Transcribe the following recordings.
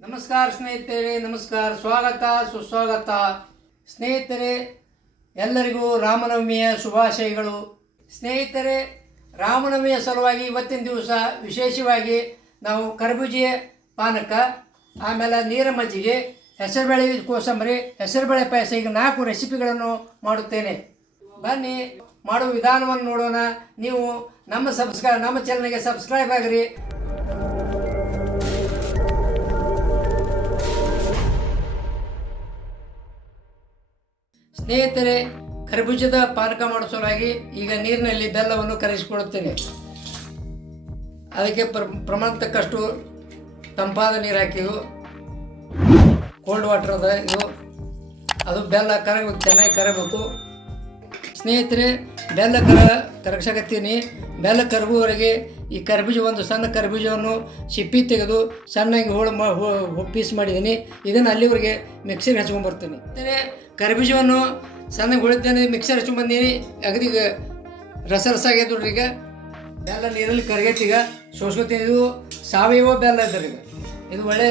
ನಮಸ್ಕಾರ ಸ್ನೇಹಿತರೆ, ನಮಸ್ಕಾರ, ಸ್ವಾಗತ ಸುಸ್ವಾಗತ. ಸ್ನೇಹಿತರೆ, ಎಲ್ಲರಿಗೂ ರಾಮನವಮಿಯ ಶುಭಾಶಯಗಳು. ಸ್ನೇಹಿತರೆ, ರಾಮನವಮಿಯ ಸಲುವಾಗಿ ಇವತ್ತಿನ ದಿವಸ ವಿಶೇಷವಾಗಿ ನಾವು ಕರ್ಬೂಜೆ ಪಾನಕ, ಆಮೇಲೆ ನೀರ ಮಜ್ಜಿಗೆ, ಹೆಸರುಬೇಳೆ ಕೋಸಂಬರಿ, ಹೆಸರುಬೇಳೆ ಪಾಯಸ, ಈಗ 4 ರೆಸಿಪಿಗಳನ್ನು ಮಾಡುತ್ತೇನೆ. ಬನ್ನಿ ಮಾಡುವ ವಿಧಾನವನ್ನು ನೋಡೋಣ. ನೀವು ನಮ್ಮ ಚಾನಲ್ಗೆ ಸಬ್ಸ್ಕ್ರೈಬ್ ಆಗಿರಿ. ಸ್ನೇಹಿತರೆ, ಕರ್ಬೂಜದ ಪಾನಕ ಮಾಡೋ ಸಲುವಾಗಿ ಈಗ ನೀರಿನಲ್ಲಿ ಬೆಲ್ಲವನ್ನು ಕರಗಿಸಿಕೊಳ್ಳುತ್ತೇನೆ. ಅದಕ್ಕೆ ಪ್ರಮಾಣ ತಕ್ಕಷ್ಟು ತಂಪಾದ ನೀರು ಹಾಕಿದ್ದು, ಕೋಲ್ಡ್ ವಾಟರ್ ಅದ ಇದು, ಅದು ಬೆಲ್ಲ ಕರಗಬೇಕು, ಚೆನ್ನಾಗಿ ಕರಗಬೇಕು. ಸ್ನೇಹಿತರೆ, ಬೆಲ್ಲ ಕರಗಿಸಕತ್ತೀನಿ. ಬೆಲ್ಲ ಕರಗುವವರೆಗೆ ಈ ಕರ್ಬೂಜ, ಒಂದು ಸಣ್ಣ ಕರ್ಬೂಜವನ್ನು ಸಿಪ್ಪಿ ತೆಗೆದು ಸಣ್ಣಗೆ ಪೀಸ್ ಮಾಡಿದ್ದೀನಿ. ಇದನ್ನು ಅಲ್ಲಿವರೆಗೆ ಮಿಕ್ಸಿಗೆ ಹಚ್ಕೊಂಡ್ಬರ್ತೀನಿ. ಕರ್ಬೂಜವನ್ನು ಸಣ್ಣಗೆ ಹೊಳಿದ್ದೇನೆ, ಮಿಕ್ಸರ್ ಹಚ್ಕೊಂಡ್ಬಂದೀನಿ. ಅಗದಿಗೆ ರಸ ಆಗ್ಯದ ನೋಡ್ರಿ. ಈಗ ಬೆಲ್ಲ ನೀರಲ್ಲಿ ಕರಗೈತಿ, ಈಗ ಸೋಸ್ಕೊತೀನಿ. ಇದು ಸಾವಯವ ಬೆಲ್ಲ ಇದ್ದಾರೆ. ಈಗ ಇದು ಒಳ್ಳೆ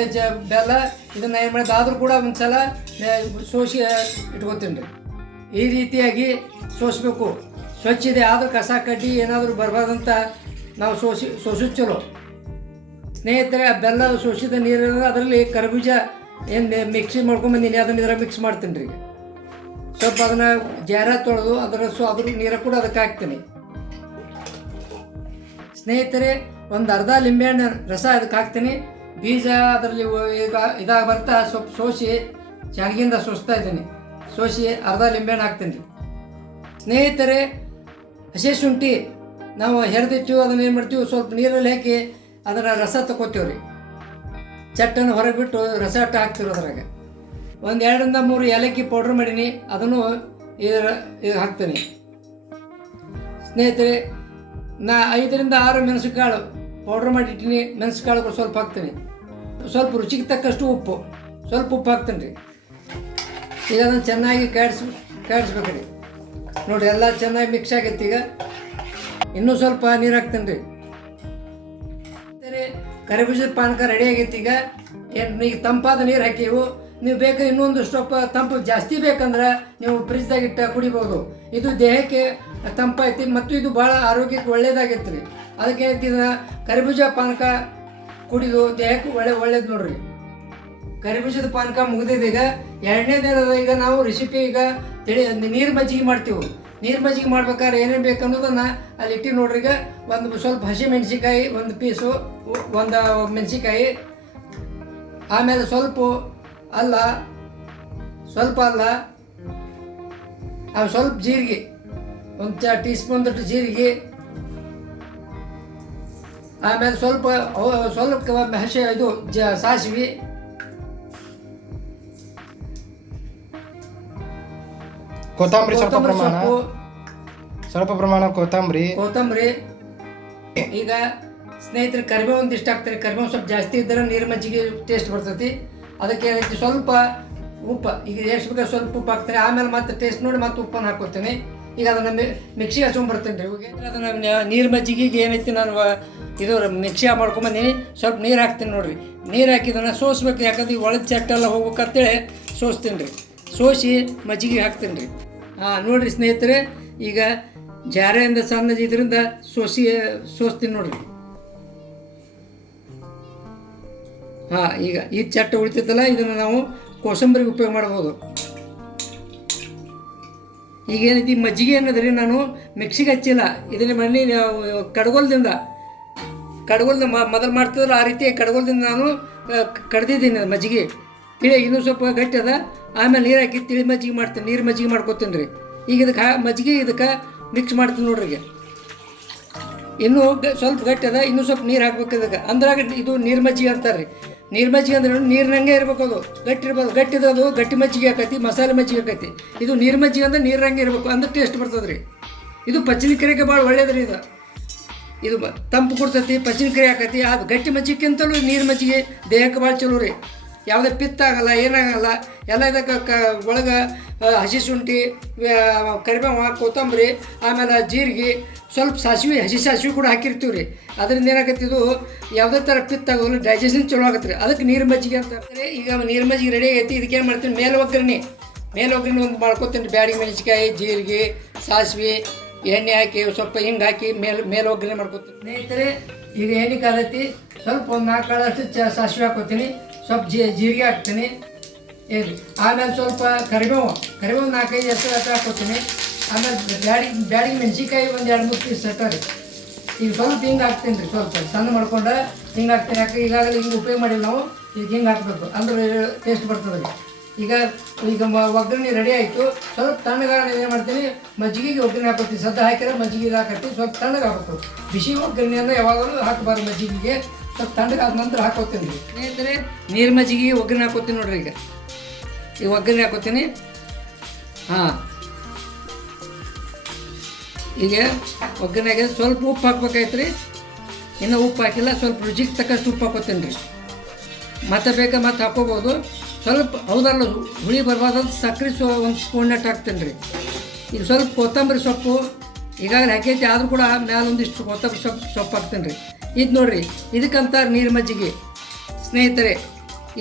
ಬೆಲ್ಲ. ಇದನ್ನು ಏನು ಮಾಡಿದ್ದು ಆದರೂ ಕೂಡ ಒಂದು ಸಲ ಸೋಸಿ ಇಟ್ಕೊತೀನಿ ರೀ. ಈ ರೀತಿಯಾಗಿ ಸೋಸಬೇಕು. ಸ್ವಚ್ಛ ಇದೆ, ಆದರೂ ಕಸ ಕಡ್ಡಿ ಏನಾದರೂ ಬರಬಾರ್ದಂತ ನಾವು ಸೋಸೋದು ಚಲೋ. ಸ್ನೇಹಿತರೆ, ಆ ಬೆಲ್ಲ ಸೋಸಿದ ನೀರು ಅದರಲ್ಲಿ ಕರ್ಬೂಜ ಏನು ಮಿಕ್ಸಿ ಮಾಡ್ಕೊಂಬಂದಿನಿ, ಅದನ್ನು ಇದರ ಮಿಕ್ಸ್ ಮಾಡ್ತೀನಿ ರೀ. ಸ್ವಲ್ಪ ಅದನ್ನು ಜಾರ ತೊಳೆದು ಅದ್ರ ನೀರು ಕೂಡ ಅದಕ್ಕೆ ಹಾಕ್ತೀನಿ. ಸ್ನೇಹಿತರೆ, ಒಂದು ಅರ್ಧ ಲಿಂಬೆಹಣ್ಣು ರಸ ಅದಕ್ಕೆ ಹಾಕ್ತೀನಿ. ಬೀಜ ಅದರಲ್ಲಿ ಇದಾಗ ಬರ್ತಾ ಸ್ವಲ್ಪ ಸೋಸಿ ಚೆನ್ನಾಗಿಂದ ಸೋಸ್ತಾ ಇದ್ದೀನಿ. ಸೋಸಿ ಅರ್ಧ ಲಿಂಬೆಹಣ್ಣು ಹಾಕ್ತೀನಿ ರೀ. ಸ್ನೇಹಿತರೆ, ಹಸಿ ಶುಂಠಿ ನಾವು ಹೆರೆದಿಟ್ಟು ಅದನ್ನು ಏನು ಮಾಡ್ತೀವಿ, ಸ್ವಲ್ಪ ನೀರಲ್ಲಿ ಹಾಕಿ ಅದರ ರಸ ತಗೋತೀವಿ ರೀ. ಚಟ್ಟನ್ನು ಹೊರಗೆ ಬಿಟ್ಟು ರಸ ಹಾಕ್ತೀವಿ. ಅದ್ರಾಗ ಒಂದು 2 ರಿಂದ 3 ಏಲಕ್ಕಿ ಪೌಡ್ರ್ ಮಾಡೀನಿ, ಅದನ್ನು ಇದು ಹಾಕ್ತೀನಿ. ಸ್ನೇಹಿತರೆ, 5 ರಿಂದ 6 ಮೆಣಸುಕಾಳು ಪೌಡ್ರ್ ಮಾಡಿಟ್ಟಿನಿ. ಮೆಣಸುಕಾಳು ಸ್ವಲ್ಪ ಹಾಕ್ತೀನಿ. ಸ್ವಲ್ಪ ರುಚಿಗೆ ತಕ್ಕಷ್ಟು ಉಪ್ಪು, ಸ್ವಲ್ಪ ಉಪ್ಪು ಹಾಕ್ತೀನಿ ರೀ. ಈಗ ಅದನ್ನು ಚೆನ್ನಾಗಿ ಕಾಡಿಸ್ಬೇಕು ರೀ. ನೋಡಿ, ಎಲ್ಲ ಚೆನ್ನಾಗಿ ಮಿಕ್ಸ್ ಆಗೈತಿ. ಈಗ ಇನ್ನೂ ಸ್ವಲ್ಪ ನೀರು ಹಾಕ್ತೀನಿ ರೀ. ಸರಿ, ಕರಿಬೀಜದ ಪಾನಕ ರೆಡಿ ಆಗೈತಿ. ಈಗ ತಂಪಾದ ನೀರು ಹಾಕಿವು. ನೀವು ಬೇಕಾದ್ರೆ ಇನ್ನೊಂದು ಸ್ವಲ್ಪ ತಂಪು ಜಾಸ್ತಿ ಬೇಕಂದ್ರೆ ನೀವು ಫ್ರಿಜ್ದಾಗಿಟ್ಟು ಕುಡಿಬೋದು. ಇದು ದೇಹಕ್ಕೆ ತಂಪೈತಿ ಮತ್ತು ಇದು ಭಾಳ ಆರೋಗ್ಯಕ್ಕೆ ಒಳ್ಳೇದಾಗೈತಿ ರೀ. ಅದಕ್ಕೆ ಇದನ್ನ ಕರಿಬೀಜ ಪಾನಕ ಕುಡಿದು ದೇಹಕ್ಕೆ ಒಳ್ಳೇದು ನೋಡ್ರಿ. ಕರಿಬೀಜದ ಪಾನಕ ಮುಗಿದಿದೆ. ಈಗ 2ನೇ ದಿನದ ಈಗ ನಾವು ರೆಸಿಪಿ ಈಗ ನೀರು ಮಜ್ಜಿಗೆ ಮಾಡ್ತೀವಿ. ನೀರು ಮಜ್ಜಿಗೆ ಮಾಡ್ಬೇಕಾದ್ರೆ ಏನೇನು ಬೇಕು ಅನ್ನೋದನ್ನು ಅಲ್ಲಿ ಇಟ್ಟು ನೋಡ್ರಿ. ಈಗ ಒಂದು ಸ್ವಲ್ಪ ಹಸಿ ಮೆಣಸಿಕಾಯಿ, ಒಂದು ಪೀಸು, ಒಂದು ಮೆಣಸಿಕಾಯಿ, ಆಮೇಲೆ ಸ್ವಲ್ಪ ಅಲ್ಲ, ಸ್ವಲ್ಪ ಜೀರಿಗೆ, ಒಂದು ಟೀ ಸ್ಪೂನ್ ದೊಡ್ಡ ಜೀರಿಗೆ, ಆಮೇಲೆ ಸ್ವಲ್ಪ ಹಸಿ ಇದು ಸಾಸಿವೆ, ಕೊತ್ತಂಬರಿ, ಸ್ವಲ್ಪ ಪ್ರಮಾಣ ಕೊತ್ತಂಬರಿ. ಈಗ ಸ್ನೇಹಿತರೆ, ಕರಿಬೇವು ಒಂದಿಷ್ಟು ಹಾಕ್ತಾರೆ. ಕರಿಬೇವು ಸ್ವಲ್ಪ ಜಾಸ್ತಿ ಇದ್ದರೆ ನೀರು ಮಜ್ಜಿಗೆ ಟೇಸ್ಟ್ ಬರ್ತೈತಿ. ಅದಕ್ಕೆ ಏನೈತಿ, ಸ್ವಲ್ಪ ಉಪ್ಪು, ಈಗ ಎಷ್ಟು ಬೇಕಾದ್ರೆ ಸ್ವಲ್ಪ ಉಪ್ಪು ಹಾಕ್ತೀನಿ. ಆಮೇಲೆ ಮತ್ತೆ ಟೇಸ್ಟ್ ನೋಡಿ ಮತ್ತೆ ಉಪ್ಪನ್ನು ಹಾಕೋತೀನಿ. ಈಗ ಅದನ್ನು ಮಿಕ್ಸಿಗೆ ಹಚ್ಕೊಂಡ್ಬರ್ತೀನಿ ರೀ. ಇವಾಗ ಅದನ್ನು ನೀರು ಮಜ್ಜಿಗೆಗೆ ಏನೈತಿ, ನಾನು ಇದು ಮಿಕ್ಸಿ ಮಾಡ್ಕೊಂಬಂದೀನಿ. ಸ್ವಲ್ಪ ನೀರು ಹಾಕ್ತೀನಿ ನೋಡಿರಿ. ನೀರು ಹಾಕಿದನ್ನು ಸೋಸ್ಬೇಕು, ಯಾಕಂದ್ರೆ ಈ ಒಳಗೆ ಚಟ್ಟೆಲ್ಲ ಹೋಗ್ಬೇಕಂತೇಳಿ ಸೋಸ್ತೀನಿ ರೀ. ಸೋಸಿ ಮಜ್ಜಿಗೆ ಹಾಕ್ತೀನಿ ರೀ. ನೋಡಿರಿ ಸ್ನೇಹಿತರೆ, ಈಗ ಜಾರೆಯಿಂದ ಸಣ್ಣ ಇದರಿಂದ ಸೋಸ್ತೀನಿ ನೋಡಿರಿ. ಈಗ ಈ ಚಟ್ಟ ಉಳಿತೈತಲ್ಲ, ಇದನ್ನು ನಾವು ಕೋಸಂಬರಿಗೆ ಉಪಯೋಗ ಮಾಡ್ಬೋದು. ಈಗ ಏನೈತಿ, ಮಜ್ಜಿಗೆ ಅನ್ನೋದ್ರಿ ನಾನು ಮಿಕ್ಸಿಗೆ ಹಚ್ಚಿಲ್ಲ. ಇದನ್ನೇ ಮಣ್ಣಿ ಕಡ್ಗೋಲ್ದಿಂದ ಮೊದಲು ಮಾಡ್ತಿದ್ರೆ ಆ ರೀತಿ ಕಡ್ಗೋಲ್ದಿಂದ ನಾನು ಕಡ್ದಿದ್ದೀನಿ ಮಜ್ಜಿಗೆ. ಇನ್ನೂ ಸ್ವಲ್ಪ ಗಟ್ಟಿ ಅದ. ಆಮೇಲೆ ನೀರು ಹಾಕಿ ತಿಳಿ ಮಜ್ಜಿಗೆ ಮಾಡ್ತೀನಿ, ನೀರು ಮಜ್ಜಿಗೆ ಮಾಡ್ಕೊತೀನಿ ರೀ. ಈಗ ಇದಕ್ಕೆ ಮಿಕ್ಸ್ ಮಾಡ್ತೀನಿ ನೋಡ್ರಿ. ಈಗ ಇನ್ನೂ ಸ್ವಲ್ಪ ಗಟ್ಟಿ ಅದ, ಇನ್ನೂ ಸ್ವಲ್ಪ ನೀರು ಹಾಕ್ಬೇಕು ಇದಕ್ಕೆ. ಅಂದ್ರಾಗ ಇದು ನೀರು ಮಜ್ಜಿಗೆ ಅಂತಾರೆ ರೀ. ನೀರು ಮಜ್ಜಿಗೆ ಅಂದ್ರೆ ನೀರಿನಂಗೆ ಇರ್ಬೇಕು. ಅದು ಗಟ್ಟಿ ಇರ್ಬೋದು. ಗಟ್ಟಿದದು ಗಟ್ಟಿ ಮಜ್ಜಿಗೆ ಆಕೈತಿ, ಮಸಾಲೆ ಮಜ್ಜಿಗೆ ಆಕೈತಿ. ಇದು ನೀರು ಮಜ್ಜಿಗೆ ಅಂದ್ರೆ ನೀರಿನಂಗೆ ಇರಬೇಕು, ಅಂದ್ರೆ ಟೇಸ್ಟ್ ಬರ್ತದೆ ರೀ. ಇದು ಪಚನಕ್ರಿಯೆಗೆ ಭಾಳ ಒಳ್ಳೇದು ರೀ. ಇದು ತಂಪು ಕೊಡ್ತೈತಿ, ಪಚನಕ್ರಿಯೆ ಆಕೈತಿ. ಅದು ಗಟ್ಟಿ ಮಜ್ಜಿಗೆಂತಲೂ ನೀರು ಮಜ್ಜಿಗೆ ದೇಹಕ್ಕೆ ಭಾಳ ಚಲೋ ರೀ. ಯಾವುದೇ ಪಿತ್ತ ಆಗಲ್ಲ, ಏನಾಗಲ್ಲ. ಎಲ್ಲ ಇದಕ್ಕೆ ಒಳಗೆ ಹಸಿ ಶುಂಠಿ, ಕರಿಬೇವು, ಕೊತ್ತಂಬರಿ, ಆಮೇಲೆ ಜೀರಿಗೆ, ಸ್ವಲ್ಪ ಸಾಸಿವೆ, ಹಸಿ ಸಾಸಿವೆ ಕೂಡ ಹಾಕಿರ್ತೀವಿ ರೀ. ಅದರಿಂದ ಏನಾಗತ್ತಿದು ಯಾವುದೇ ಥರ ಪಿತ್ತ ಆಗೋಲ್ಲ, ಡೈಜೆಷನ್ ಚಲೋ ಆಗತ್ತೆ ರೀ. ಅದಕ್ಕೆ ನೀರು ಮಜ್ಜಿಗೆ ಅಂತ. ಈಗ ನೀರು ಮಜ್ಜಿಗೆ ರೆಡಿ ಆಗೈತಿ. ಇದಕ್ಕೆ ಏನು ಮಾಡ್ತೀನಿ, ಮೇಲೆ ಒಗ್ಗರಣೆ ಒಂದು ಮಾಡ್ಕೊತೀನಿ. ಬ್ಯಾಡಿಗೆ ಮೆಣಸಿಕಾಯಿ, ಜೀರಿಗೆ, ಸಾಸಿವೆ, ಎಣ್ಣೆ ಹಾಕಿ ಸ್ವಲ್ಪ ಹಿಂಗೆ ಹಾಕಿ ಮೇಲೆ ಒಗ್ಗರಣೆ ಮಾಡ್ಕೊತೀನಿ. ಸ್ನೇಹಿತರೆ, ಈಗ ಎಣ್ಣೆ ಕಾಲೈತಿ. ಸ್ವಲ್ಪ ಒಂದು 4 ಕಾಳಷ್ಟು ಸಾಸಿವೆ ಹಾಕೋತೀನಿ, ಸ್ವಲ್ಪ ಜೀರಿಗೆ ಹಾಕ್ತೀನಿ. ಆಮೇಲೆ ಸ್ವಲ್ಪ ಕರಿಬೇವು 4-5 ಹೆಸರು ಹಾಕೋತೀನಿ. ಆಮೇಲೆ ಬ್ಯಾಡಿಗೆ ಮೆಣಸಿಕಾಯಿ ಒಂದು 2-3 ಪೀಸ್ ಸೆಟ್ಟಾರಿ. ಈಗ ಸ್ವಲ್ಪ ಹಿಂಗೆ ಹಾಕ್ತೀನಿ ರೀ, ಸ್ವಲ್ಪ ಸಣ್ಣ ಮಾಡ್ಕೊಂಡು ಹಿಂಗೆ ಹಾಕ್ತೀನಿ. ಯಾಕೆ ಈಗಾಗಲೇ ಹಿಂಗೆ ಉಪಯೋಗ ಮಾಡಿಲ್ಲ ನಾವು, ಈಗ ಹಿಂಗೆ ಹಾಕಬೇಕು ಅಂದ್ರೆ ಟೇಸ್ಟ್ ಬರ್ತದೆ ರೀ. ಈಗ ಒಗ್ಗರಣೆ ರೆಡಿ ಆಯಿತು. ಸ್ವಲ್ಪ ತಣ್ಣಗಾಗ ಏನು ಮಾಡ್ತೀನಿ, ಮಜ್ಜಿಗೆಗೆ ಒಗ್ಗರಣೆ ಹಾಕೋತೀನಿ. ಸದ್ದ ಹಾಕಿದ್ರೆ ಮಜ್ಜಿಗೆ ಹಾಕತ್ತಿ, ಸ್ವಲ್ಪ ತಣ್ಣಗೆ ಹಾಕಬೇಕು. ಬಿಸಿ ಒಗ್ಗರಣೆಯನ್ನು ಯಾವಾಗಲೂ ಹಾಕಬಾರ್ದು. ಮಜ್ಜಿಗೆಗೆ ಸ್ವಲ್ಪ ತಣ್ಣಗಾದ ನಂತರ ಹಾಕೋತೀನಿ ರೀ. ಸ್ನೇಹಿತರೆ, ನೀರು ಮಜ್ಜಿಗೆ ಒಗ್ಗರಣೆ ಹಾಕೋತೀನಿ ನೋಡ್ರಿ. ಈಗ ಒಗ್ಗರಣೆ ಹಾಕೋತೀನಿ. ಈಗ ಒಗ್ಗರಣೆಗೆ ಸ್ವಲ್ಪ ಉಪ್ಪು ಹಾಕ್ಬೇಕಾಯ್ತು ರೀ. ಇನ್ನೂ ಉಪ್ಪು ಹಾಕಿಲ್ಲ, ಸ್ವಲ್ಪ ರುಚಿಗೆ ತಕ್ಕಷ್ಟು ಉಪ್ಪು ಹಾಕೋತೀನಿ ರೀ. ಮತ್ತೆ ಬೇಕಾ ಮತ್ತೆ ಹಾಕೋಬೋದು. ಸ್ವಲ್ಪ ಹೌದಲ್ಲ, ಹುಳಿ ಬರಬಾರ್ದಂತ ಸಕ್ಕರೆ ಒಂದು ಸ್ಪೂನ್ನಟ್ಟು ಹಾಕ್ತೀನಿ ರೀ. ಈಗ ಸ್ವಲ್ಪ ಕೊತ್ತಂಬರಿ ಸೊಪ್ಪು ಈಗಾಗಲೇ ಹಾಕೈತಿ, ಆದರೂ ಕೂಡ ಮ್ಯಾಲೆ ಒಂದಿಷ್ಟು ಕೊತ್ತಂಬರಿ ಸೊಪ್ಪು ಹಾಕ್ತೀನಿ ರೀ. ಇದು ನೋಡಿರಿ, ಇದಕ್ಕಂತ ನೀರು ಮಜ್ಜಿಗೆ. ಸ್ನೇಹಿತರೆ,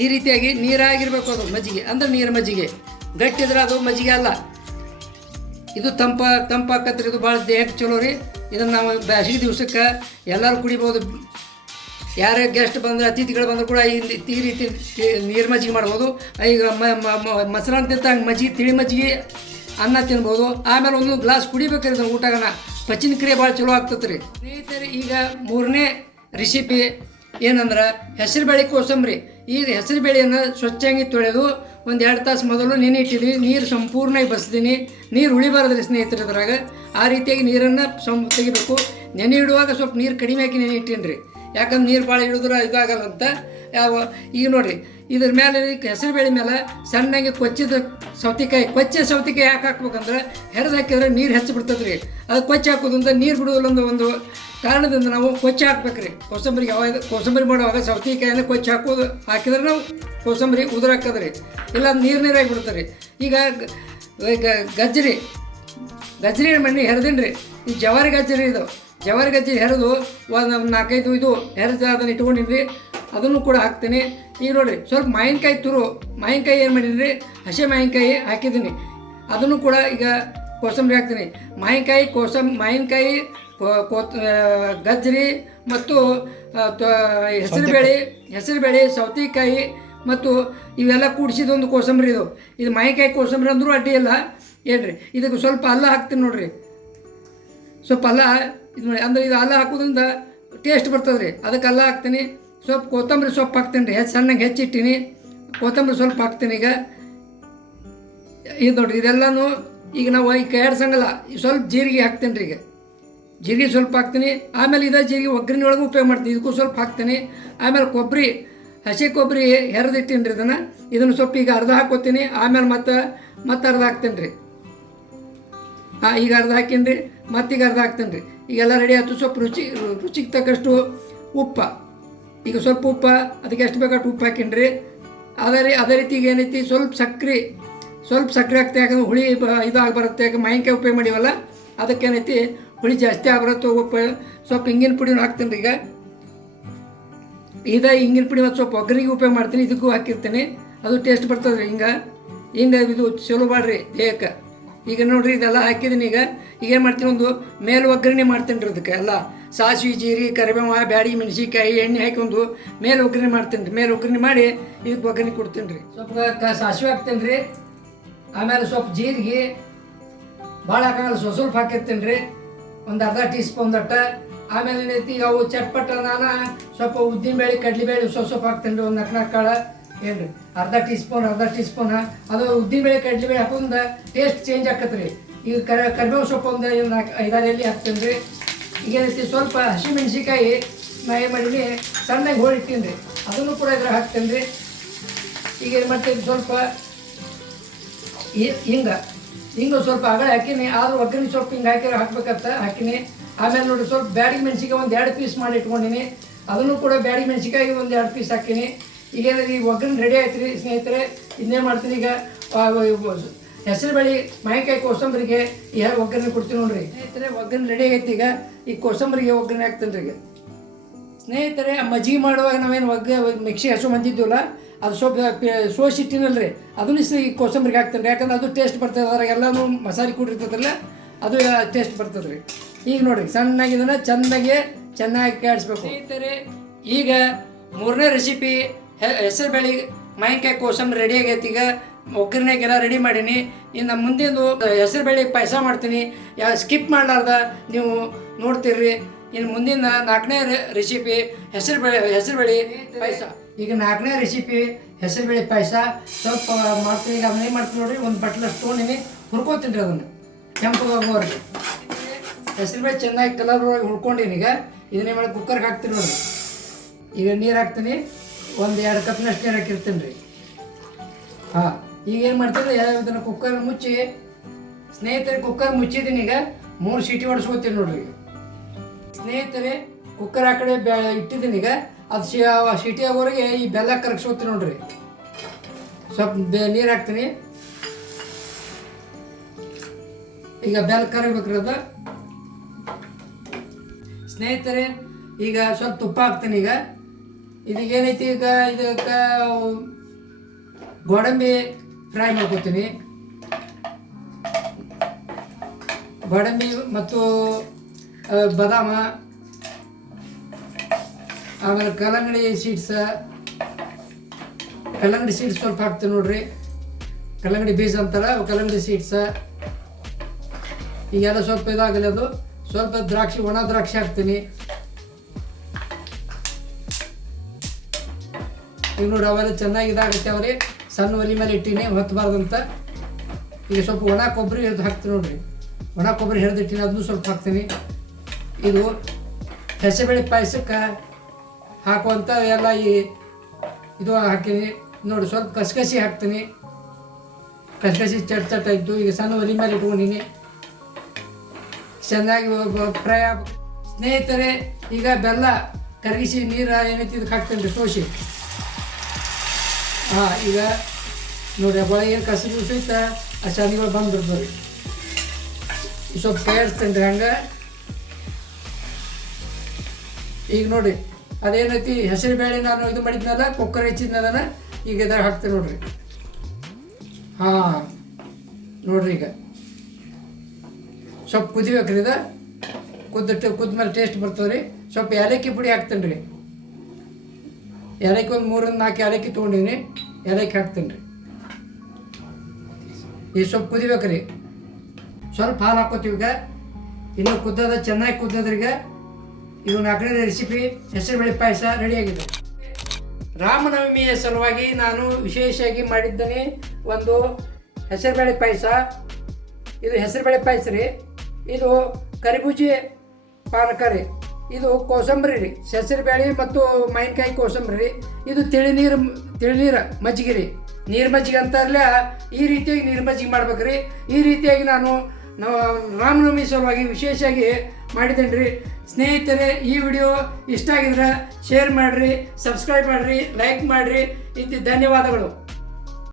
ಈ ರೀತಿಯಾಗಿ ನೀರಾಗಿರ್ಬೇಕು ಅದು ಮಜ್ಜಿಗೆ, ಅಂದ್ರೆ ನೀರು ಮಜ್ಜಿಗೆ. ಗಟ್ಟಿದ್ರೆ ಅದು ಮಜ್ಜಿಗೆ ಅಲ್ಲ. ಇದು ತಂಪಾಕತ್ರಿ. ಇದು ಭಾಳ ದೇಹಕ್ಕೆ ಚಲೋ ರೀ. ಇದನ್ನು ನಾವು ಬೇಸಿಗೆ ದಿವ್ಸಕ್ಕೆ ಎಲ್ಲರೂ ಕುಡಿಬೋದು. ಯಾರೇ ಗೆಸ್ಟ್ ಬಂದರೆ, ಅತಿಥಿಗಳು ಬಂದರೂ ಕೂಡ ಈ ರೀತಿ ನೀರು ಮಜ್ಜಿಗೆ ಮಾಡ್ಬೋದು. ಈಗ ಮೊಸರನ್ನ ತಿಂತಂಗೆ ಮಜ್ಜಿಗೆ, ತಿಳಿ ಮಜ್ಜಿಗೆ ಅನ್ನ ತಿನ್ಬೋದು. ಆಮೇಲೆ ಒಂದು ಗ್ಲಾಸ್ ಕುಡಿಬೇಕ್ರಿ ಇದನ್ನು ಊಟಗನ. ಪಚ್ಚಿನ ಕ್ರಿಯೆ ಭಾಳ ಚಲೋ ಆಗ್ತದೆ ರೀ. ಸ್ನೇಹಿತರೆ, ಈಗ 3ನೇ ರೆಸಿಪಿ ಏನಂದ್ರೆ ಹೆಸರುಬೇಳೆ ಕೋಸಂಬರಿ. ಈ ಹೆಸರುಬೇಳೆಯನ್ನು ಸ್ವಚ್ಛಾಗಿ ತೊಳೆದು ಒಂದು 2 ತಾಸು ಮೊದಲು ನೆನೆ ಇಟ್ಟಿದ್ವಿ. ನೀರು ಸಂಪೂರ್ಣವಾಗಿ ಬಸ್ತೀನಿ. ನೀರು ಉಳಿಬಾರ್ದು ರೀ ಸ್ನೇಹಿತರೆ ಇದ್ರಾಗ. ಆ ರೀತಿಯಾಗಿ ನೀರನ್ನು ತೆಗಿಬೇಕು. ನೆನೆ ಇಡುವಾಗ ಸ್ವಲ್ಪ ನೀರು ಕಡಿಮೆ ಹಾಕಿ ನೆನೆ ಇಟ್ಟೀನಿ ರೀ. ಯಾಕಂದ್ರೆ ನೀರು ಭಾಳ ಇಳಿದ್ರೆ ಇದಾಗಲ್ಲ ಅಂತ. ಈಗ ನೋಡಿರಿ, ಇದ್ರ ಮೇಲೆ ಹೆಸರುಬೇಳೆ ಮೇಲೆ ಸಣ್ಣಗೆ ಕೊಚ್ಚಿದ ಸೌತೆಕಾಯಿ ಯಾಕೆ ಹಾಕ್ಬೇಕಂದ್ರೆ ಹೆರೆದು ಹಾಕಿದ್ರೆ ನೀರು ಹೆಚ್ಚು ಬಿಡ್ತದೆ ರೀ. ಅದು ಕೊಚ್ಚಿ ಹಾಕೋದ್ರಿಂದ ನೀರು ಬಿಡೋದಿಲ್ಲ ಒಂದು ಕಾರಣದಿಂದ ನಾವು ಕೊಚ್ಚಿ ಹಾಕ್ಬೇಕ್ರಿ. ಕೋಸಂಬರಿಗೆ ಯಾವಾಗ ಕೋಸಂಬರಿ ಮಾಡುವಾಗ ಸೌತೆಕಾಯಿನ ಕೊಚ್ಚಿ ಹಾಕಿದ್ರೆ ನಾವು ಕೋಸಂಬರಿ ಉದುರಾಕದ್ರಿ. ಇಲ್ಲ ನೀರಾಗಿ ಬಿಡ್ತಾರೆ ರೀ. ಈಗ ಗಜ್ಜರಿ ಮಣ್ಣಿ ಹೆರೆದಿನಿ ರೀ. ಈ ಜವಾರಿ ಗಜ್ಜರಿ ಇದು. ಜವಾರಿ ಗಜ್ಜರಿ ಹೆರೆದು ಒಂದು 4-5 ಇದು ಹೆರೆದು ಅದನ್ನು ಇಟ್ಕೊಂಡಿನಿ ರೀ. ಅದನ್ನು ಕೂಡ ಹಾಕ್ತೀನಿ. ಈಗ ನೋಡಿರಿ, ಸ್ವಲ್ಪ ಮಾವಿನಕಾಯಿ ಏನು ಮಾಡೀನಿ ರೀ, ಹಸಿ ಮಾವಿನಕಾಯಿ ಹಾಕಿದ್ದೀನಿ. ಅದನ್ನು ಕೂಡ ಈಗ ಕೋಸಂಬರಿ ಹಾಕ್ತೀನಿ. ಮಾವಿನಕಾಯಿ, ಗಜ್ಜರಿ ಮತ್ತು ಹೆಸರುಬೇಳೆ, ಸೌತೆಕಾಯಿ ಮತ್ತು ಇವೆಲ್ಲ ಕೂಡಿಸಿದೊಂದು ಕೋಸಂಬರಿ ಇದು ಮಾವಿನಕಾಯಿ ಕೋಸಂಬರಿ ಅಂದರೂ ಅಡ್ಡಿ ಇಲ್ಲ ಏನ್ರಿ. ಇದಕ್ಕೆ ಸ್ವಲ್ಪ ಅಲ್ಲ ಹಾಕ್ತೀನಿ ನೋಡಿರಿ. ಸ್ವಲ್ಪ ಅಲ್ಲ ಇದು ಮಾಡಿ, ಅಂದರೆ ಇದು ಅಲ್ಲ ಹಾಕೋದ್ರಿಂದ ಟೇಸ್ಟ್ ಬರ್ತದೆ ರೀ. ಅದಕ್ಕೆ ಅಲ್ಲ ಹಾಕ್ತೀನಿ. ಸ್ವಲ್ಪ ಕೊತ್ತಂಬರಿ ಸೊಪ್ಪು ಹಾಕ್ತೀನಿ ರೀ. ಸಣ್ಣಗೆ ಹೆಚ್ಚಿಟ್ಟಿನಿ. ಕೊತ್ತಂಬರಿ ಸ್ವಲ್ಪ ಹಾಕ್ತೀನಿ. ಈಗ ಇದು ನೋಡಿರಿ, ಇದೆಲ್ಲನೂ ಈಗ ನಾವು ಈಗ ಕೈಯಾಡ್ಸಂಗಲ್ಲ. ಸ್ವಲ್ಪ ಜೀರಿಗೆ ಹಾಕ್ತೀನಿ ರೀ. ಈಗ ಜೀರಿಗೆ ಸ್ವಲ್ಪ ಹಾಕ್ತೀನಿ. ಆಮೇಲೆ ಇದೇ ಜೀರಿಗೆ ಒಗ್ಗರಣೆ ಒಳಗೆ ಉಪಯೋಗ ಮಾಡ್ತೀನಿ. ಇದಕ್ಕೂ ಸ್ವಲ್ಪ ಹಾಕ್ತೀನಿ. ಆಮೇಲೆ ಹಸಿ ಕೊಬ್ಬರಿ ಹೆರೆದಿಟ್ಟಿನಿ ರೀ. ಇದನ್ನು ಸ್ವಲ್ಪ ಈಗ ಅರ್ಧ ಹಾಕ್ಕೋತೀನಿ. ಆಮೇಲೆ ಮತ್ತೆ ಅರ್ಧ ಹಾಕ್ತೀನಿ ರೀ. ಈಗ ಅರ್ಧ ಹಾಕೀನಿ ರೀ. ಮತ್ತೀಗ ಅರ್ಧ ಹಾಕ್ತೀನಿ ರೀ. ಈಗೆಲ್ಲ ರೆಡಿ ಆಯ್ತು. ಸ್ವಲ್ಪ ರುಚಿಗೆ ತಕ್ಕಷ್ಟು ಉಪ್ಪು. ಈಗ ಸ್ವಲ್ಪ ಉಪ್ಪು ಅದಕ್ಕೆ ಎಷ್ಟು ಬೇಕಾಷ್ಟು ಉಪ್ಪು ಹಾಕೀನಿ ರೀ. ಅದೇ ರೀತಿ ಈಗ ಏನೈತಿ, ಸ್ವಲ್ಪ ಸಕ್ಕರೆ ಹಾಕ್ತೆ. ಯಾಕಂದ್ರೆ ಹುಳಿ ಇದಾಗಿ ಬರುತ್ತೆ. ಯಾಕೆ ಮಾವಿನಕಾಯಿ ಉಪಯೋಗ ಮಾಡಿವಲ್ಲ, ಅದಕ್ಕೇನೈತಿ ಹುಳಿ ಜಾಸ್ತಿ ಆಗ್ಬರುತ್ತೆ. ಉಪ್ಪು ಸ್ವಲ್ಪ ಹಿಂಗಿನ ಪುಡಿನೂ ಹಾಕ್ತೀನಿ ರೀ. ಈಗ ಹಿಂಗಿನ ಪುಡಿ ಮತ್ತು ಸ್ವಲ್ಪ ಒಗ್ಗರಣೆಗೆ ಉಪಯೋಗ ಮಾಡ್ತೀನಿ. ಇದಕ್ಕೂ ಹಾಕಿರ್ತೀನಿ. ಅದು ಟೇಸ್ಟ್ ಬರ್ತದೆ ರೀ. ಹಿಂಗೆ ಇದು ಚಲೋ ಬಾಡ್ರಿ ದೇಹಕ್ಕೆ. ಈಗ ನೋಡಿರಿ, ಇದೆಲ್ಲ ಹಾಕಿದ್ದೀನಿ. ಈಗ ಏನು ಮಾಡ್ತೀನಿ, ಒಂದು ಮೇಲೆ ಒಗ್ಗರಣೆ ಮಾಡ್ತೀನಿ ರೀ. ಅದಕ್ಕೆ ಎಲ್ಲ ಸಾಸಿವೆ, ಜೀರಿಗೆ, ಕರಿಬೇವು, ಬ್ಯಾಡಿಗೆ ಮೆಣಸಿಕಾಯಿ, ಎಣ್ಣೆ ಹಾಕಿ ಒಂದು ಮೇಲೆ ಒಗ್ಗರಣೆ ಮಾಡ್ತೀನಿ ರೀ. ಮೇಲೆ ಒಗ್ಗರಣೆ ಮಾಡಿ ಇದಕ್ಕೆ ಒಗ್ಗರಣೆ ಕೊಡ್ತೀನಿ ರೀ. ಸ್ವಲ್ಪ ಸಾಸಿವೆ ಹಾಕ್ತೀನಿ ರೀ. ಆಮೇಲೆ ಸ್ವಲ್ಪ ಜೀರಿಗೆ ಭಾಳ ಹಾಕಂಗಲ್ಲ, ಸ್ವಲ್ಪ ಹಾಕಿರ್ತೀನಿ ರೀ. ಒಂದು ಅರ್ಧ ಟೀ ಸ್ಪೂನ್ ದಟ್ಟ. ಆಮೇಲೆ ಏನೈತಿ, ಅವು ಚಟ್ಪಟ ನಾನು ಸ್ವಲ್ಪ ಉದ್ದಿನಬೇಳೆ, ಕಡ್ಲಿಬೇಳೆ ಸ್ವಲ್ಪ ಹಾಕ್ತೀನಿ ರೀ. ಒಂದು 4 ಕಾಳು ಏನ್ರಿ, ಅರ್ಧ ಟೀ ಸ್ಪೂನ್ ಅದು ಉದ್ದಿನಬೇಳೆ, ಕಡ್ಲಿಬೇಳೆ ಹಾಕೋದ್ರಿಂದ ಟೇಸ್ಟ್ ಚೇಂಜ್ ಆಕತ್ತೆ ರೀ. ಈಗ ಕರಿಬೇವು ಸೊಪ್ಪು ಒಂದು 5-6 ಎಲೆ ಹಾಕ್ತೀನಿ ರೀ. ಈಗ ಏನೈತಿ, ಸ್ವಲ್ಪ ಹಸಿಮೆಣ್ಸಿಕಾಯಿ ಏನು ಮಾಡೀನಿ, ಸಣ್ಣಗೆ ಹೋಳಿಟ್ಟಿನಿ ರೀ. ಅದನ್ನು ಕೂಡ ಇದ್ರಾಗ ಹಾಕ್ತೀನಿ ರೀ. ಈಗ ಏನು ಮಾಡ್ತೀನಿ, ಸ್ವಲ್ಪ ಹಿಂಗೆ ಸ್ವಲ್ಪ ಅಗಳೆ ಹಾಕೀನಿ. ಆದರೂ ಒಗ್ಗರಣೆ ಸ್ವಲ್ಪ ಹಿಂಗೆ ಹಾಕ್ಬೇಕಂತ ಹಾಕೀನಿ. ಆಮೇಲೆ ನೋಡಿ, ಸ್ವಲ್ಪ ಬ್ಯಾಡಿಗೆ ಮೆಣಸಿಕಾಯಿ ಒಂದು 2 ಪೀಸ್ ಮಾಡಿ ಇಟ್ಕೊಂಡಿನಿ. ಅದನ್ನು ಕೂಡ ಬ್ಯಾಡಿಗೆ ಮೆಣಸಿಕಾಯಿ ಒಂದು 2 ಪೀಸ್ ಹಾಕೀನಿ. ಈಗ ಈ ಒಗ್ಗರಣೆ ರೆಡಿ ಆಯ್ತು ರೀ ಸ್ನೇಹಿತರೆ. ಇನ್ನೇನು ಮಾಡ್ತೀನಿ ಈಗ ಹೆಸರು ಬೇಳೆ ಮಾವಿನಕಾಯಿ ಕೋಸಂಬರಿಗೆ ಒಗ್ಗರಣೆ ಕೊಡ್ತೀನಿ ನೋಡ್ರಿ ಸ್ನೇಹಿತರೆ. ಒಗ್ಗರಣೆ ರೆಡಿ ಆಗೈತಿ. ಈಗ ಈ ಕೋಸಂಬರಿಗೆ ಒಗ್ಗರಣೆ ಹಾಕ್ತೇನೆ ರೀ ಈಗ ಸ್ನೇಹಿತರೆ. ಮಜ್ಜಿಗೆ ಮಾಡುವಾಗ ನಾವೇನು ಮಿಕ್ಸಿ ಹಸು ಬಂದಿದ್ದೀವಲ್ಲ ಅದು ಸ್ವಲ್ಪ ಸೋಸಿಟ್ಟಿನಲ್ಲ ರೀ, ಅದನ್ನು ಈ ಕೋಸಂಬರಿಗೆ ಹಾಕ್ತೇನೆ ರೀ. ಯಾಕಂದ್ರೆ ಅದು ಟೇಸ್ಟ್ ಬರ್ತದೆ, ಅದ್ರಾಗ ಎಲ್ಲನೂ ಮಸಾಲೆ ಕೂಡಿರ್ತದಲ್ಲ, ಅದು ಟೇಸ್ಟ್ ಬರ್ತದೆ ರೀ. ಈಗ ನೋಡಿರಿ ಸಣ್ಣಗೆ ಇದನ್ನು ಚೆನ್ನಾಗಿ ಕಾಡಿಸ್ಬೇಕು ಸ್ನೇಹಿತರೆ. ಈಗ 3ನೇ ರೆಸಿಪಿ ಹೆಸರು ಬೇಳೆ ಮಾವಿನಕಾಯಿ ಕೋಸಂಬರಿ ರೆಡಿ ಆಗೈತಿ. ಈಗ ಒಗ್ಗರಣೆಗೆಲ್ಲ ರೆಡಿ ಮಾಡೀನಿ. ಇನ್ನು ಮುಂದಿನ ಹೆಸರು ಬೇಳೆ ಪಾಯಸ ಮಾಡ್ತೀನಿ. ಸ್ಕಿಪ್ ಮಾಡಲಾರ್ದ ನೀವು ನೋಡ್ತೀರಿ. ಇನ್ನು ಮುಂದಿನ 4ನೇ ರೆಸಿಪಿ ಹೆಸರು ಬೇಳೆ ಪಾಯಸ. ಈಗ 4ನೇ ರೆಸಿಪಿ ಹೆಸರು ಬೇಳೆ ಪಾಯಸ ಸ್ವಲ್ಪ ಮಾಡ್ತೀನಿ. ಈಗ ಏನು ಮಾಡ್ತೀನಿ ನೋಡಿರಿ, ಒಂದು ಬಟ್ಲಷ್ಟು ತೊಗೊಂಡಿನಿ, ಹುರ್ಕೋತೀನಿ ರೀ ಅದನ್ನು ಕೆಂಪಗಾಗುವವರೆಗೆ. ಹೆಸರು ಬೇಳೆ ಚೆನ್ನಾಗಿ ಕಲರ್ ಒಳಗೆ ಹುರ್ಕೊಂಡಿನಿ. ಈಗ ಇದನ್ನೇ ಮಾಡಿ ಕುಕ್ಕರ್ಗೆ ಹಾಕ್ತೀನಿ ನೋಡಿರಿ. ಈಗ ನೀರು ಹಾಕ್ತೀನಿ, ಒಂದು 2 ಕಪ್ನಷ್ಟು ನೀರು ಹಾಕಿರ್ತೀನಿ ರೀ. ಹಾಂ, ಈಗ ಏನು ಮಾಡ್ತೀನಿ, ಇದನ್ನು ಕುಕ್ಕರ್ ಮುಚ್ಚಿ ಸ್ನೇಹಿತರೆ, ಕುಕ್ಕರ್ ಮುಚ್ಚಿದ್ದೀನಿ. ಈಗ 3 ಸೀಟಿ ಹೊಡೆಸ್ಕೊತೀನಿ ನೋಡ್ರಿ. ಈಗ ಸ್ನೇಹಿತರೆ ಕುಕ್ಕರ್ ಆ ಕಡೆ ಇಟ್ಟಿದ್ದೀನಿ. ಈಗ ಅದು ಸೀಟಿ ಆಗೋವರೆಗೆ ಈ ಬೆಲ್ಲ ಕರಗಿಸ್ಕೊತೀನಿ ನೋಡ್ರಿ. ಸ್ವಲ್ಪ ನೀರು ಹಾಕ್ತೀನಿ. ಈಗ ಬೆಲ್ಲ ಕರಗಬೇಕ್ರಿ ಅದು ಸ್ನೇಹಿತರೆ. ಈಗ ಸ್ವಲ್ಪ ತುಪ್ಪ ಹಾಕ್ತೀನಿ. ಈಗ ಇದಕ್ಕೇನೈತಿ, ಈಗ ಇದಕ್ಕೆ ಗೋಡಂಬಿ ಫ್ರೈ ಮಾಡ್ಕೊತೀನಿ. ಗೋಡಂಬಿ ಮತ್ತು ಬಾದಾಮ, ಆಮೇಲೆ ಕಲ್ಲಂಗಡಿ ಸೀಡ್ಸ್ ಸ್ವಲ್ಪ ಹಾಕ್ತೀನಿ ನೋಡ್ರಿ. ಕಲ್ಲಂಗಡಿ ಬೀಜ ಅಂತಾರೆ, ಕಲ್ಲಂಗಡಿ ಸೀಡ್ಸ್. ಈಗೆಲ್ಲ ಸ್ವಲ್ಪ ಇದಾಗಲಿ. ಅದು ಸ್ವಲ್ಪ ದ್ರಾಕ್ಷಿ, ಒಣ ದ್ರಾಕ್ಷಿ ಹಾಕ್ತೀನಿ. ಈಗ ನೋಡಿ ಅವೆಲ್ಲ ಚೆನ್ನಾಗಿ ಇದಾಗುತ್ತೆ ಅವ್ರಿ. ಸಣ್ಣ ಒಲಿ ಮೇಲೆ ಇಟ್ಟೀನಿ, ಹೊತ್ತಬಾರ್ದಂತ. ಈಗ ಸ್ವಲ್ಪ ಒಣ ಕೊಬ್ಬರಿ ಹಾಕ್ತೀನಿ ನೋಡ್ರಿ. ಒಣ ಕೊಬ್ಬರಿ ಹಿಡಿದಿಟ್ಟಿನಿ, ಅದನ್ನು ಸ್ವಲ್ಪ ಹಾಕ್ತೀನಿ. ಇದು ಹೆಸರುಬೇಳೆ ಪಾಯಸಕ್ಕೆ ಹಾಕುವಂಥ ಎಲ್ಲ ಇದು ಹಾಕೀನಿ ನೋಡಿ. ಸ್ವಲ್ಪ ಕಸಕಸಿ ಹಾಕ್ತೀನಿ. ಕಸಕಸಿ ಚಟ್ ಇದ್ದು ಈಗ ಸಣ್ಣ ಒಲಿ ಮೇಲೆ ಇಟ್ಕೊಂಡಿನಿ, ಚೆನ್ನಾಗಿ ಫ್ರೈ ಆಗ್ಬೇಕು ಸ್ನೇಹಿತರೆ. ಈಗ ಬೆಲ್ಲ ಕರಗಿಸಿ ನೀರು ಏನೈತಿ ಇದಕ್ಕೆ ಹಾಕ್ತೀನಿ ರೀ, ಸೋಸಿ. ಹಾಂ, ಈಗ ನೋಡಿ ಒಳಗೆ ಏನು ಕಸರು ಸಹಿತ ಆ ಚೆನ್ನಾಗಿ ಬಂದ್ಬಿಡ್ತಾರೆ. ಸ್ವಲ್ಪ ಕೇಳಿಸ್ತೇನೆ ರೀ ಹಂಗೆ. ಈಗ ನೋಡಿ ಅದೇನೈತಿ ಹೆಸರು ಬೇಳೆ ನಾನು ಇದು ಮಾಡಿದ್ನಲ್ಲ, ಕುಕ್ಕರ್ ಹೆಚ್ಚಿದ್ನಲ್ಲ, ಈಗ ಇದಾಗ ಹಾಕ್ತೀನಿ ನೋಡ್ರಿ. ಹಾಂ ನೋಡ್ರಿ, ಈಗ ಸ್ವಲ್ಪ ಕುದಿಬೇಕ್ರಿ. ಇದು ಕುದ್ಮೇಲೆ ಟೇಸ್ಟ್ ಬರ್ತದೆ ರೀ. ಸ್ವಲ್ಪ ಏಲಕ್ಕಿ ಪುಡಿ ಹಾಕ್ತೇನೆ ರೀ. ಏಲಕ್ಕಿ ಒಂದು 3-4 ಏಲಕ್ಕಿ ತೊಗೊಂಡಿನಿ, ಏಲಕ್ಕಿ ಹಾಕ್ತೀನಿ ರೀ. ಈಗ ಸ್ವಲ್ಪ ಕುದಿಬೇಕ್ರಿ. ಸ್ವಲ್ಪ ಹಾಲು ಹಾಕೋತೀವಿ. ಈಗ ಇನ್ನೂ ಕುದ್ದದ, ಚೆನ್ನಾಗಿ ಕುದ್ದದ್ರೀಗ. ಇದು 4ನೇ ರೆಸಿಪಿ ಹೆಸರು ಬೇಳೆ ಪಾಯಸ ರೆಡಿಯಾಗಿದೆ. ರಾಮನವಮಿಯ ಸಲುವಾಗಿ ನಾನು ವಿಶೇಷವಾಗಿ ಮಾಡಿದ್ದೇನೆ ಒಂದು ಹೆಸರುಬೇಳೆ ಪಾಯಸ. ಇದು ಹೆಸರುಬೇಳೆ ಪಾಯಸ ರೀ. ಇದು ಕರಿಬೂಜಿ ಪಾನಕ ರೀ. ಇದು ಕೋಸಂಬರಿ ರೀ, ಹೆಸರುಬೇಳೆ ಮತ್ತು ಮಾವಿನಕಾಯಿ ಕೋಸಂಬರಿ ರೀ. ಇದು ತಿಳಿನೀರು ಮಜ್ಜಿಗೆ ರೀ, ನೀರು ಮಜ್ಜಿಗೆ ಅಂತಾರಲ್ಲ, ಈ ರೀತಿಯಾಗಿ ನೀರು ಮಜ್ಜಿಗೆ ಮಾಡ್ಬೇಕ್ರಿ. ಈ ರೀತಿಯಾಗಿ ನಾನು ರಾಮನವಮಿ ಸಲುವಾಗಿ ವಿಶೇಷವಾಗಿ ಮಾಡಿದ್ದೇನೆ ರೀ. ಸ್ನೇಹಿತರೆ, ಈ ವಿಡಿಯೋ ಇಷ್ಟ ಆಗಿದ್ರೆ ಶೇರ್ ಮಾಡಿರಿ, ಸಬ್ಸ್ಕ್ರೈಬ್ ಮಾಡಿರಿ, ಲೈಕ್ ಮಾಡಿರಿ. ಧನ್ಯವಾದಗಳು.